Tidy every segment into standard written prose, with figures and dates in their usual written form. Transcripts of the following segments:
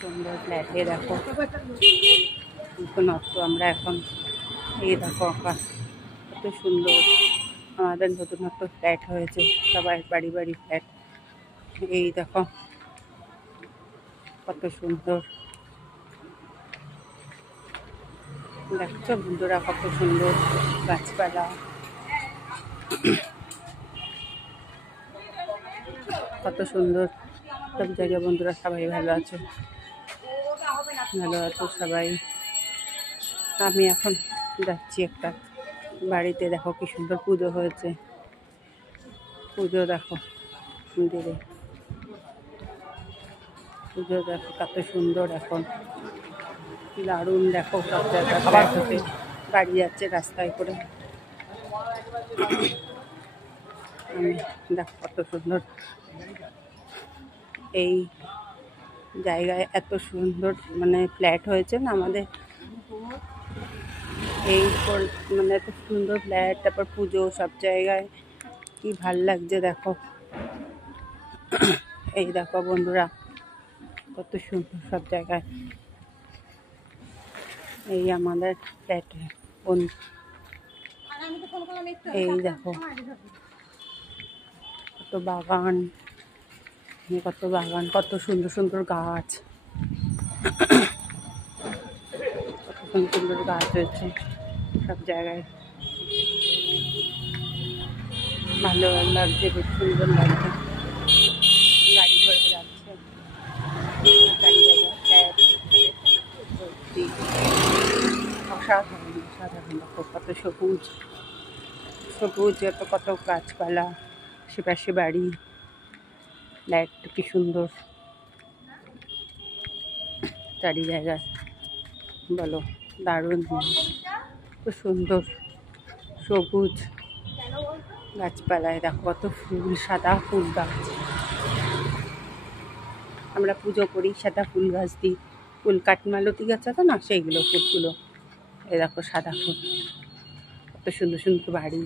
সুন্দর ফ্ল্যাটে দেখো নতুনত্ব। আমরা এখন এই দেখো কত সুন্দর আমাদের নতুনত্ব ফ্ল্যাট হয়েছে, সবাই বাড়ি বাড়ি ফ্ল্যাট। এই দেখো কত সুন্দর, দেখছো বন্ধুরা কত সুন্দর গাছপালা, কত সুন্দর সব জায়গায়। বন্ধুরা সবাই ভালো আছো? ভালো আছো সবাই? আমি এখন যাচ্ছি একটা বাড়িতে, দেখো কি সুন্দর পুজো হয়েছে। পুজো দেখো মন্দিরে, পুজো দেখো কত সুন্দর, এখন দারুণ। দেখো সব জায়গায় গাড়ি যাচ্ছে রাস্তায় করে। দেখো কত সুন্দর এই জায়গায়, এত সুন্দর মানে ফ্ল্যাট হয়েছে না আমাদের। এই মানে এত সুন্দর ফ্ল্যাট, তারপর পুজো সব জায়গায়, কি ভাল লাগছে দেখো। এই দেখো বন্ধুরা কত সুন্দর সব জায়গায়। এই আমাদের ফ্ল্যাট, এই দেখো কত বাগান, কত বাগান, কত সুন্দর সুন্দর গাছ, কত সুন্দর সুন্দর গাছ হয়েছে সব জায়গায়। ভালো লাগছে, বেশ সুন্দর লাগছে। গাড়ি ঘোড়া যাচ্ছে, অসাধারণ অসাধারণ। দেখো কত সবুজ সবুজ, কত গাছপালা, আশেপাশে বাড়ি, ফ্ল্যাট কি সুন্দর চারি জায়গায়, বলো দারুণ, খুব সুন্দর সবুজ গাছপালায়। দেখো কত ফুল, সাদা ফুল গাছ। আমরা পুজো করি সাদা ফুল গাছ দিই, ফুল কাঠমালতি গাছ আছে না, সেইগুলো ফুলগুলো। এই দেখো সাদা ফুল, কত সুন্দর সুন্দর বাড়ি।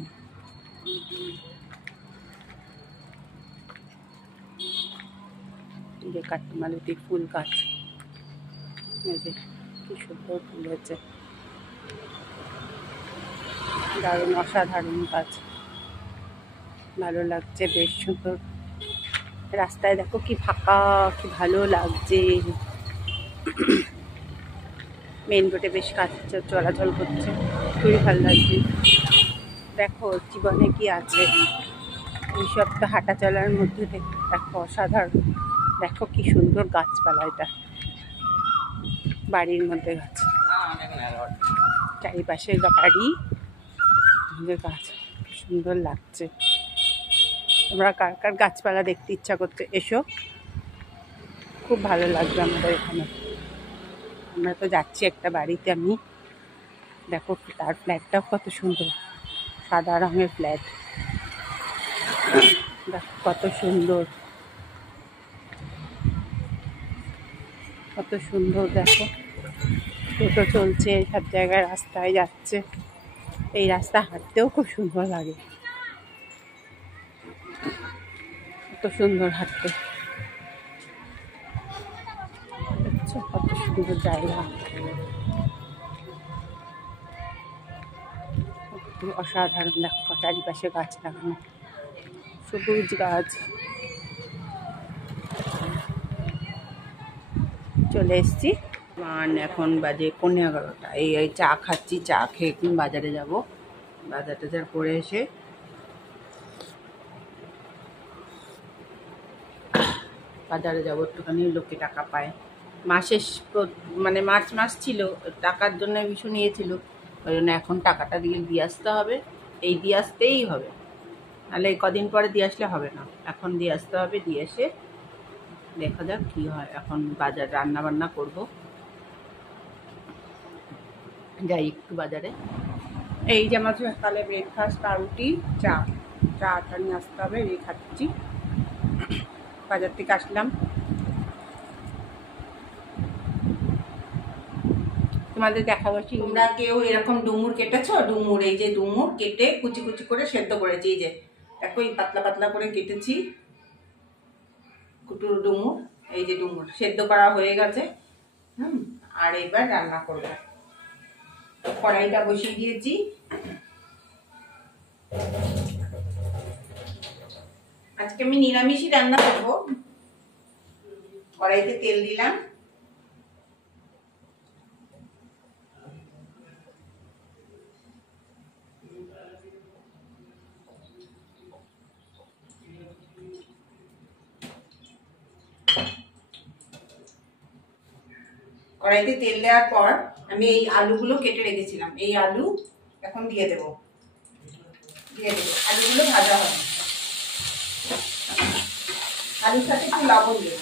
যে কাঠমালতি ফুল গাছ, এই যে কি সুন্দর ফুল হয়েছে, দারুণ অসাধারণ গাছ, ভালো লাগছে, বেশ সুন্দর। রাস্তায় দেখো কি ফাঁকা, কি ভালো লাগছে। মেন রোডে বেশ কাজ চলাচল করছে, খুবই ভালো লাগছে। দেখো জীবনে কি আছে, এইসব তো হাঁটা চলার মধ্যে দেখো অসাধারণ। দেখো কি সুন্দর গাছপালা, এটা বাড়ির মধ্যে গাছ, চারিপাশে বাড়ি, গাছ, সুন্দর লাগছে। তোমরা কার কার গাছপালা দেখতে ইচ্ছা করছে এসো, খুব ভালো লাগবে আমাদের এখানে। আমরা তো যাচ্ছি একটা বাড়িতে, আমি দেখো তার ফ্ল্যাটটাও কত সুন্দর, সাদা রঙের ফ্ল্যাট, দেখো কত সুন্দর, কত সুন্দর। দেখো টোটো চলছে সব জায়গায়, রাস্তায় যাচ্ছে, এই রাস্তা হাঁটতেও খুব সুন্দর লাগে, কত সুন্দর হাঁটতে, দেখছো কত সুন্দর জায়গা, অসাধারণ। দেখো চারিপাশে গাছ লাগানো, সবুজ গাছ। চলে এসছি, এখন বাজে 11:15। এই চা খাচ্ছি, চা খেয়ে একদিন বাজারে যাব, বাজার টাজার করে এসে বাজারে যাবো, একটুখানি লোকে টাকা পায়। মাসের মানে মার্চ মাস ছিল, টাকার জন্য ভীষণ নিয়েছিল, ওই জন্য এখন টাকাটা দিয়ে আসতে হবে, এই দিয়ে আসতেই হবে, নাহলে কদিন পরে দিয়ে আসলে হবে না, এখন দিয়ে আসতে হবে। দিয়ে এসে দেখা যাক কী হয়। এখন বাজার রান্না বান্না করবো, যাই একটু বাজারে। এই যে আমার সকালে ব্রেকফাস্ট, পাউরুটি, চাটা নিয়ে আসতে হবে, এই খাচ্ছি। বাজার থেকে আসলাম, তোমাদের দেখাবো। তোমরা কেউ এরকম ডুমুর কেটেছো? ডুমুর, এই যে ডুমুর কেটে কুচি কুচি করে সেদ্ধ করেছি, এই যে দেখো এই পাতলা পাতলা করে কেটেছি কুটুর ডুমুর। এই যে ডুমুর সেদ্ধ করা হয়ে গেছে, আর এবার রান্না করব। কড়াইটা বসিয়ে দিয়েছি। আজকে আমি নিরামিষই রান্না করব। কড়াইতে তেল দিলাম। কড়াইতে তেল দেওয়ার পর আমি এই আলুগুলো কেটে রেখেছিলাম, এই আলু এখন দিয়ে দেব। আলুগুলো ভাজা হবে। আলুর সাথে একটু লবণ দেব,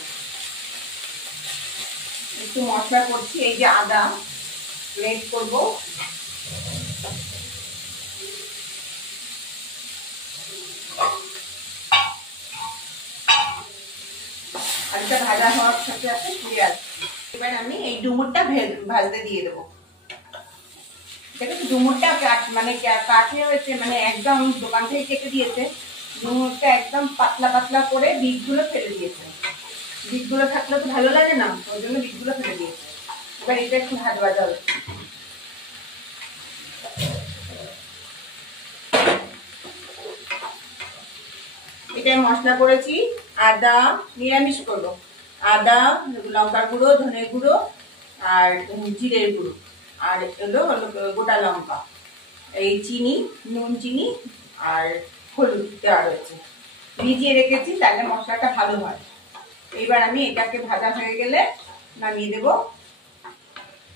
একটু মশলা করছি। এই যে আদা গ্রেট করব, আলুটা ভাজা হওয়ার সাথে সাথে ফিরে আসছি। এবার আমি এই ডুমুরটা ভাজতে দিয়ে দেবো। ডুমুরটা মানে কাটে হয়েছে, মানে একদম দোকান থেকে কেটে দিয়েছে। ডুমুরটা একদম পাতলা পাতলা করে বীজগুলো ফেলে দিয়েছে। বীজগুলো থাকলে তো ভালো লাগে না, ওই জন্য বীজগুলো ফেলে দিয়েছে। এবার এটা একটু ভাজা হবে। এটাই মশলা করেছি। আদা, নিরামিষ করবো। আদা, লঙ্কার গুঁড়ো, ধনের গুঁড়ো আর জিরের গুঁড়ো, আর হলো গোটা লঙ্কা, এই চিনি, নুন, চিনি আর হলুদ দেওয়া রয়েছে। ভিজিয়ে রেখেছি, তাহলে মশলাটা ভালো হয়। এবার আমি এটাকে ভাজা হয়ে গেলে নামিয়ে দেব।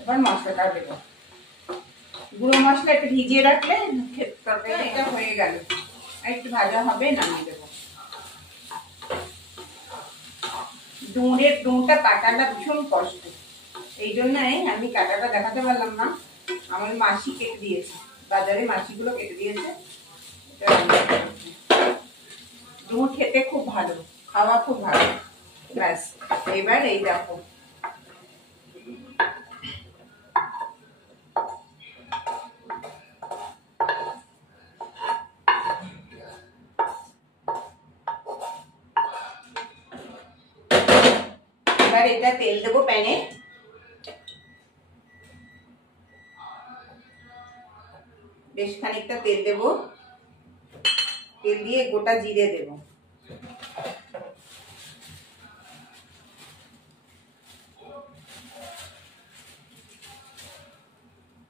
এবার মশলাটা দেবো। গুঁড়ো মশলা একটু ভিজিয়ে রাখলে তরকারি এটা হয়ে গেল। একটু ভাজা হবে, নামিয়ে দেবো। ডুমুরটা কাটাটা ভীষণ কষ্ট, এই জন্য আমি কাটাটা দেখাতে পারলাম না। আমার মাসি কেটে দিয়েছে, বাজারে মাসিগুলো কেটে দিয়েছে। ডুমুর খেতে খুব ভালো, খাওয়া খুব ভালো। ব্যাস, এবার এই দেখো এবার এটা তেল দেবো প্যানে। বেশ খানিকটা তেল দেব। তেল দিয়ে গোটা জিরে দেব।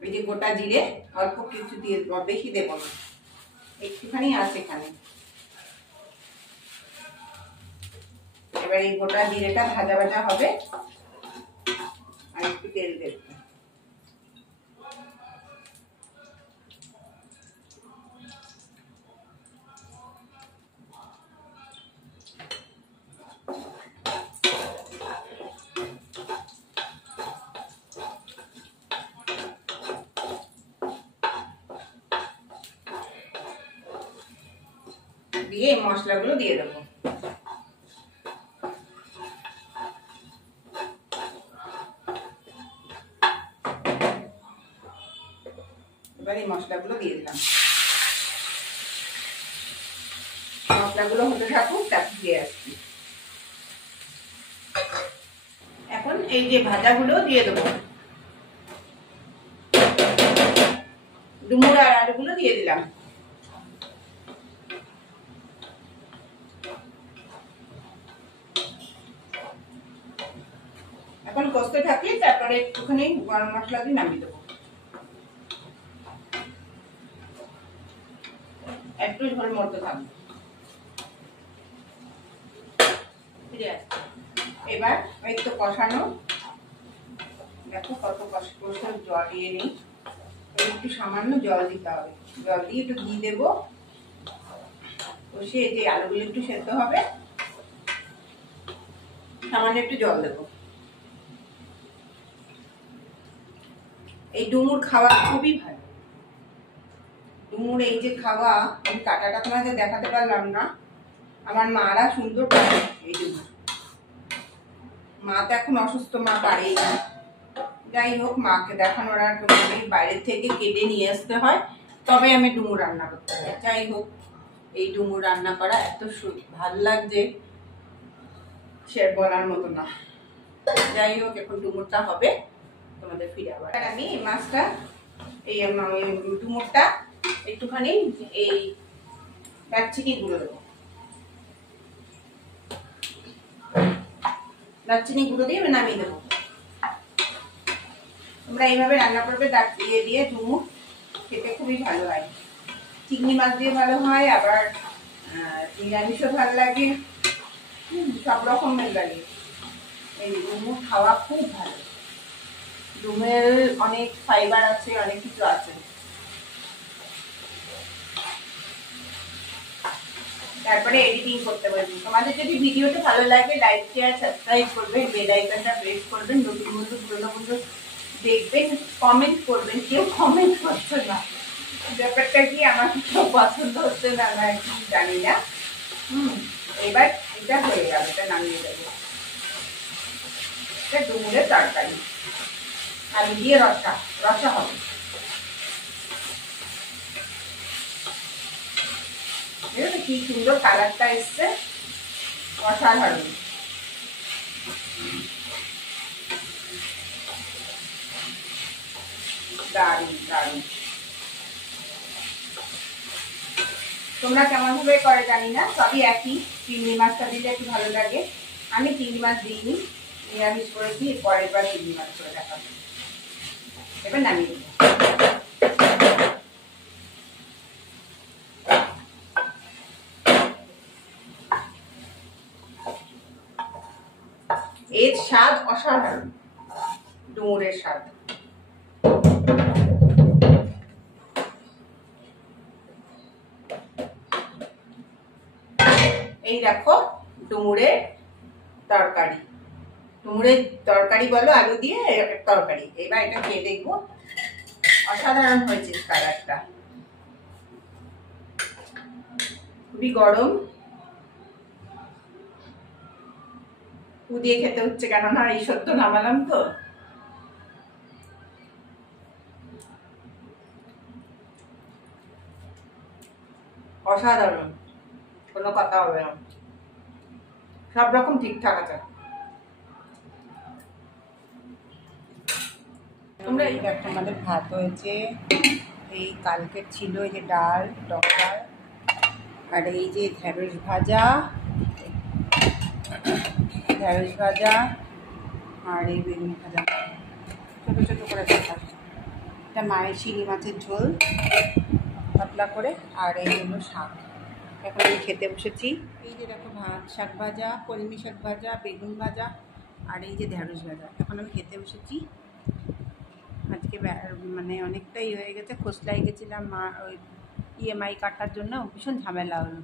এই যে গোটা জিরে, অল্প কিছু দিয়ে দেবো, বেশি দেবো না, একটুখানি আছে এখানে। এবার এই গোটা জিরেটা ভাজা ভাজা হবে, আর একটু তেল দেব। দিয়ে এই মশলাগুলো দিয়ে দেবো। এবার এই মশলাগুলো দিয়ে দিলাম। মশলাগুলো হতে থাকুক, তারপর দিয়ে আসছি। এখন এই যে ভাজাগুলো দিয়ে দেবো। ডুমুর আর আলুগুলো দিয়ে দিলাম। এখন কষতে থাকি, তারপরে একটুখানি গরম মশলা দিয়ে নামিয়ে দেবো। একটু ঝোল মরতে থাকবে। এবার এই তো কষানো, দেখো কত কষা জল দিয়ে নিই। একটু সামান্য জল দিতে হবে। জল দিয়ে একটু ঘি দেবো, কষিয়ে যে আলুগুলো একটু সেদ্ধ হবে, সামান্য একটু জল দেবো। এই ডুমুর খাওয়া খুবই ভালো। ডুমুর এই যে খাওয়া, আমি কাটাটা তোমাদের দেখাতে পারলাম না। আমার মারা সুন্দর পারে এই ডুমুর। মা তো এখন অসুস্থ, মা পারেই না। যাই হোক, মাকে দেখানোর আর বাইরের থেকে কেটে নিয়ে আসতে হয়, তবে আমি ডুমুর রান্না করতে পারি। যাই হোক, এই ডুমুর রান্না করা এত ভালো লাগছে, সে বলার মতো না। যাই হোক, এখন ডুমুরটা হবে, তোমাদের ফিরে আবার। আমি এই মাছটা এই ডুমুরটা একটুখানি এই দারচিনি গুঁড়ো দেবো, দারচিনি গুঁড়ো দিয়ে আমি নামিয়ে দেবো। তোমরা এইভাবে রান্না করবে দিয়ে দিয়ে ডুমুর, খেতে খুবই ভালো হয়। চিংড়ি মাছ দিয়ে ভালো হয়, আবার নিরামিষও ভালো লাগে, সব রকমের লাগে। এই ডুমুর খাওয়া খুব ভালো, ডুমের অনেক ফাইবার আছে, অনেক কিছু আছে। তারপরে এডিটিং করতে পারবে। তোমাদের যদি ভিডিওটা ভালো লাগে লাইক শেয়ার সাবস্ক্রাইব করবেন, বেল আইকনটা প্রেস করবেন, নতুন বন্ধু পুরনো বন্ধু দেখবেন, কমেন্ট করবেন। কেউ কমেন্ট করছে না, ব্যাপারটা কি আমার কেউ পছন্দ হচ্ছে না, আমরা একটু জানি না। এবার এটা হয়ে যাবে, এটা নামিয়ে দেবো। এটা ডুমুরের তরকারি, আলু দিয়ে রসা রসা হবে। কি সুন্দর কালারটা এসছে, অসাধারণ। দারুণ দারুণ। তোমরা কেমন ভাবে করে জানি না, সবই একই। চিংড়ি মাছটা দিলে একটু ভালো লাগে। আমি চিংড়ি মাছ দিইনি, নিরামিষ করেছি, পরের বার চিংড়ি মাছ করে দেখাবো। এবার নামিয়ে দেবো। এর স্বাদ অসাধারণ, ডুমুরের স্বাদ। এই দেখো ডুমুরের তরকারি, ডুমুরের তরকারি বলো, আলু দিয়ে তরকারি। এবার এটা খেয়ে দেখবো, অসাধারণ হয়েছে কালারটা, খুবই গরম। দিয়ে খেতে হচ্ছে, কেননা এই সত্য নামালাম তো। অসাধারণ, কোনো কথা হবে না, সব রকম ঠিকঠাক আছে। তোমরা এই দেখো আমাদের ভাত হয়েছে, এই কালকের ছিল এই যে ডাল টকডাল, আর এই যে ঢেঁড়স ভাজা, ঢেঁড়স ভাজা, আর এই বেগুন ভাজা, ছোটো ছোটো করে কাটা। এটা মায়ের শিঙি মাছের ঝোল পাতলা করে, আর এই হলো শাক। এখন আমি খেতে বসেছি। এই যে দেখো ভাত, শাক ভাজা, কলমি শাক ভাজা, বেগুন ভাজা, আর এই যে ঢেঁড়স ভাজা। এখন আমি খেতে বসেছি। আজকে মানে অনেকটাই হয়ে গেছে, খোসলাই গেছিলাম মা ওই EMI কাটার জন্য, ভীষণ ঝামেলা হলো।